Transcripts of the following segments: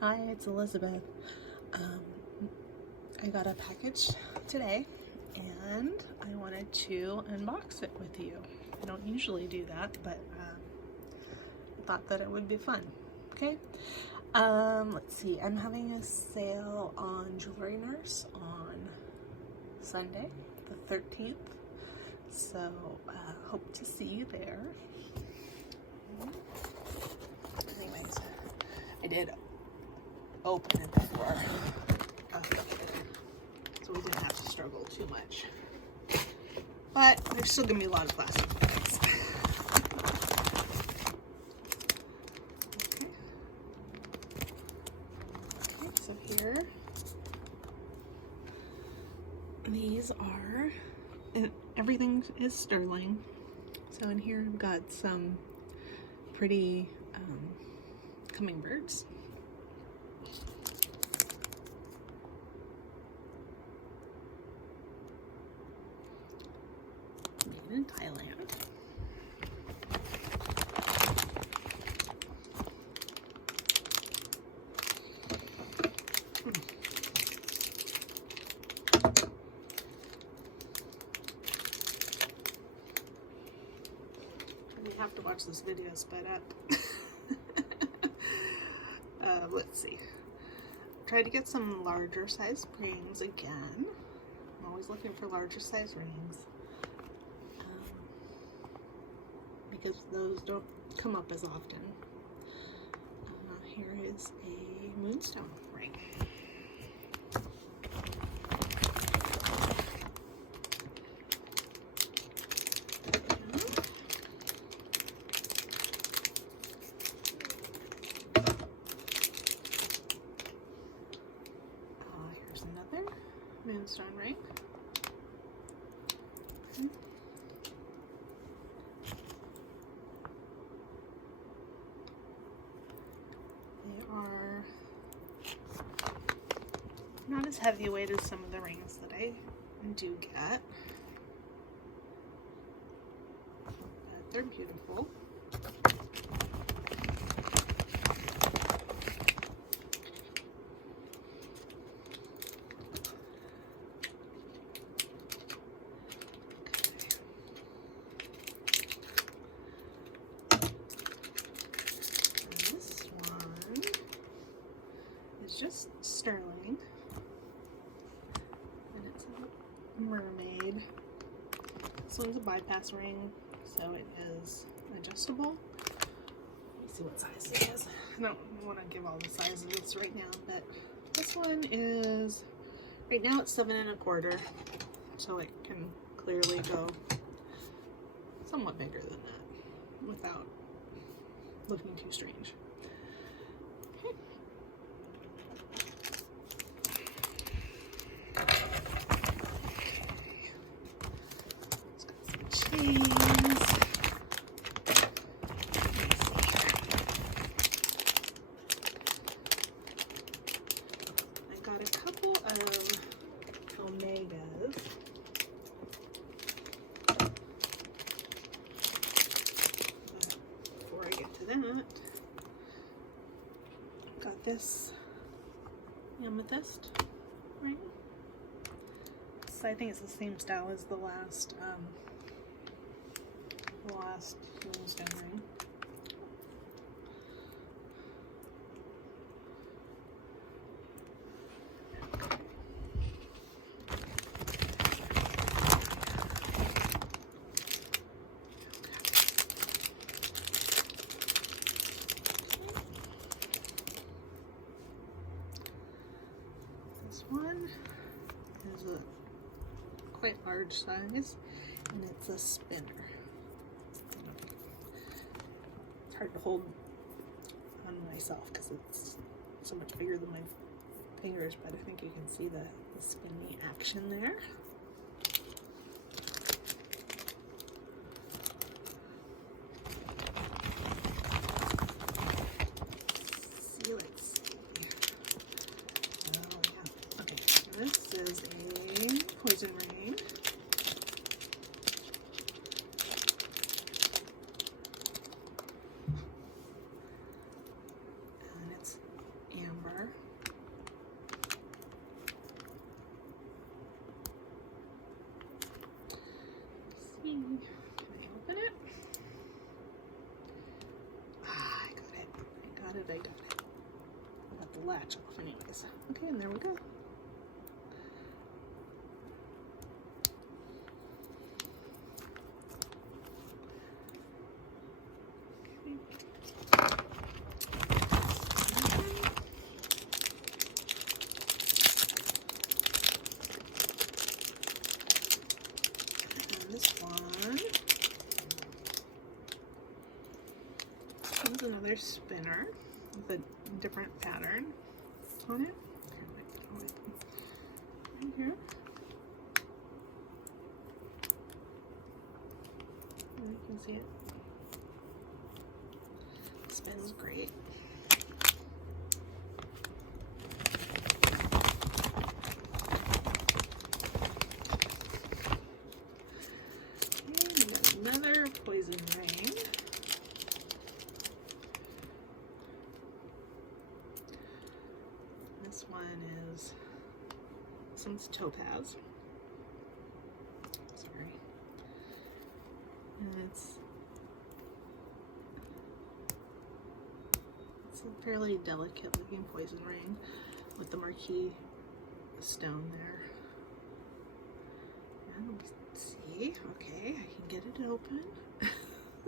Hi, it's Elizabeth. I got a package today and I wanted to unbox it with you. I don't usually do that, but I thought that it would be fun. Okay, let's see. I'm having a sale on Jewelry Nurse on Sunday, the 13th. So hope to see you there. Anyways, I did open it before, so we didn't have to struggle too much. But there's still gonna be a lot of plastic things. Okay, so here, these are, and everything is sterling. So in here I've got some pretty hummingbirds. Made in Thailand. You have to watch this video sped up. Let's see. Try to get some larger size rings again. I'm always looking for larger size rings because those don't come up as often. Here is a moonstone ring. Here's another moonstone ring. They are not as heavyweight as some of the rings that I do get, but they're beautiful. Just sterling, and it's a mermaid. This one's a bypass ring, so it is adjustable. Let me see what size it is. I don't want to give all the sizes right now, but this one is, right now it's 7 1/4, so it can clearly go somewhat bigger than that without looking too strange. I got a couple of omegas. Before I get to that, got this Amethyst ring. So I think it's the same style as the last moonstone ring. This one is a quite large size, and it's a spinner. It's hard to hold on myself because it's so much bigger than my fingers, but I think you can see the spinny action there. Let's see. Oh yeah. Okay, this is a poison ring. And it's amber. they got it. Got the latch off anyways. Okay, and there we go. Another spinner with a different pattern on it. Right here. And you can see it. It spins great. And another poison ring. This one is some topaz. Sorry. And it's a fairly delicate looking poison ring with the marquee stone there. And let's see. Okay, I can get it open.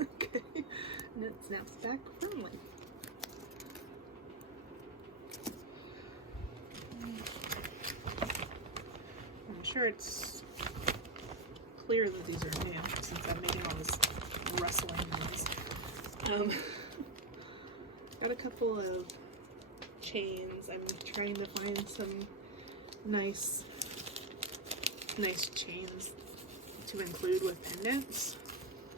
Okay. And it snaps back firmly. I'm sure it's clear that these are new since I'm making all this rustling noise. Got a couple of chains. I'm trying to find some nice chains to include with pendants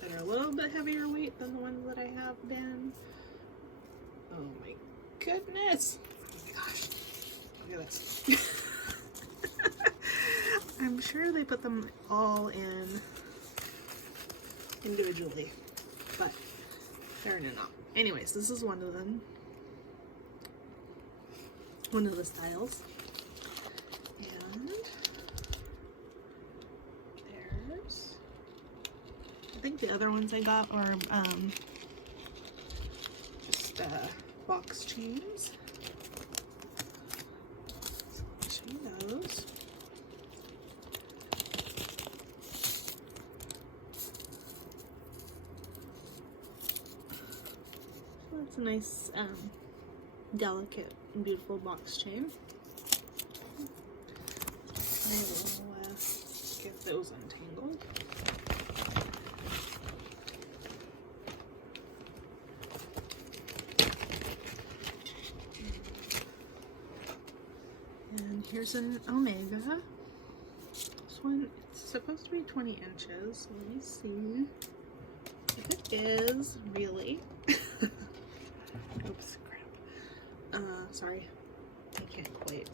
that are a little bit heavier weight than the ones that I have been. Oh my goodness! Oh my gosh! Look at this. I'm sure they put them all in individually, but they're not. Anyways, this is one of them. One of the styles. And there's, I think the other ones I got are just box chains. So I'll show you those. It's a nice, delicate and beautiful box chain. I will get those untangled. And here's an Omega. This one, it's supposed to be 20 inches. Let me see if it is really. Oops, crap. Sorry. I can't quite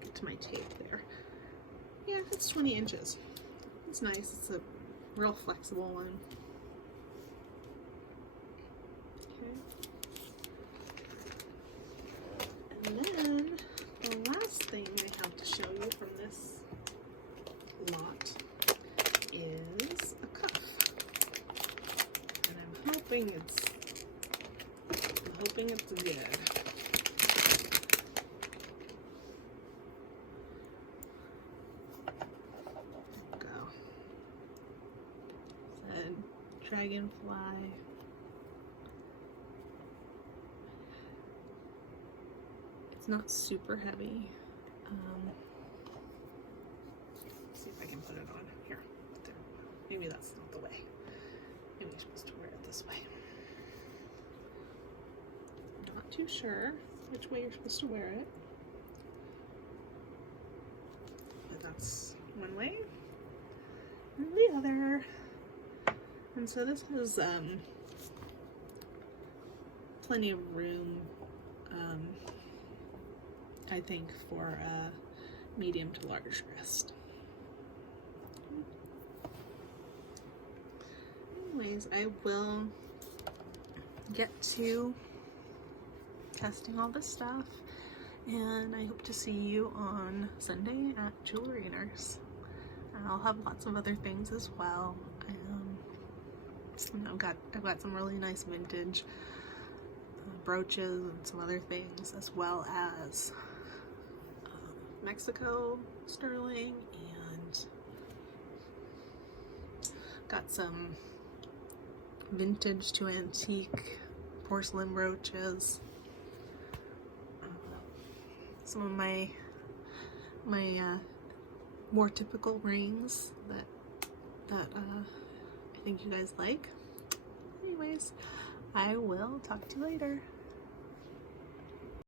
get to my tape there. Yeah, it's 20 inches. It's nice. It's a real flexible one. Okay. And then the last thing I have to show you from this lot is a cuff. And I'm hoping it's good. Go. It's a dragonfly. It's not super heavy. Let's see if I can put it on here. There. Maybe that's not the way. Maybe I'm supposed to wear it this way. Not too sure which way you're supposed to wear it, but that's one way and the other. And so this has plenty of room, I think, for a medium to large wrist. Anyways, I will get to testing all this stuff, and I hope to see you on Sunday at Jewelry Nurse. I'll have lots of other things as well. I've got some really nice vintage brooches and some other things, as well as Mexico sterling, and got some vintage to antique porcelain brooches. Some of my more typical rings that I think you guys like. Anyways, I will talk to you later.